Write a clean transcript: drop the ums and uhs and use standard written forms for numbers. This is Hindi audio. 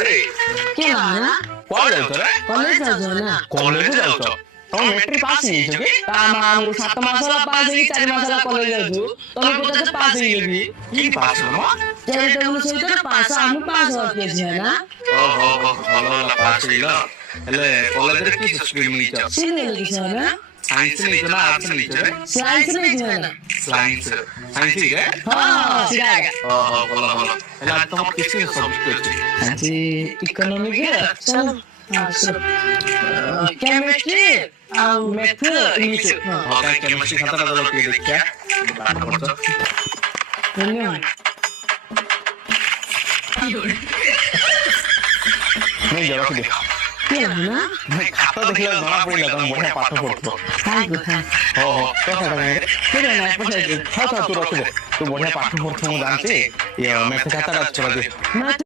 रे के ना कॉलेज जाउछ रे कॉलेज जाउछ ना कॉलेज जाउछ तम मैट्रिक पास ही छ कि तामा हमरो 7 मास होला पास हेई 4 मास होला कॉलेज जाउछु तमे पचास पास हेई लगी की पास हो म चैरिटेबल सहित पास हम पास हो के छै ना ओहो भलो पास ही ल हेले कॉलेज रे की स्ट्रीम नी छ सिने लगी छ ना साइंस नी छ ना आर्ट्स नी छ रे साइंस नहीं छै ना साइंस साइंस ही के हां सिरागा ओहो भलो हेले तुम किसी सब्जेक्ट छ आज इकोनॉमिक है चलो हां चलो केमिस्ट्री और मैथ इंग्लिश हो का केमिस्ट्री खाता दा लोग के देखिया पाठ करछ धन्यवाद नहीं जरा के के ना नहीं खाता देखला जଣା पड़िला तुम बढ़िया पाठ पढ़तो हां गुथा हो तो खाता नहीं के ना पछा हां तू रख दे तू बढ़िया पाठ पढ़तो मु जानते ये मैं खाता छोड़ दे मैं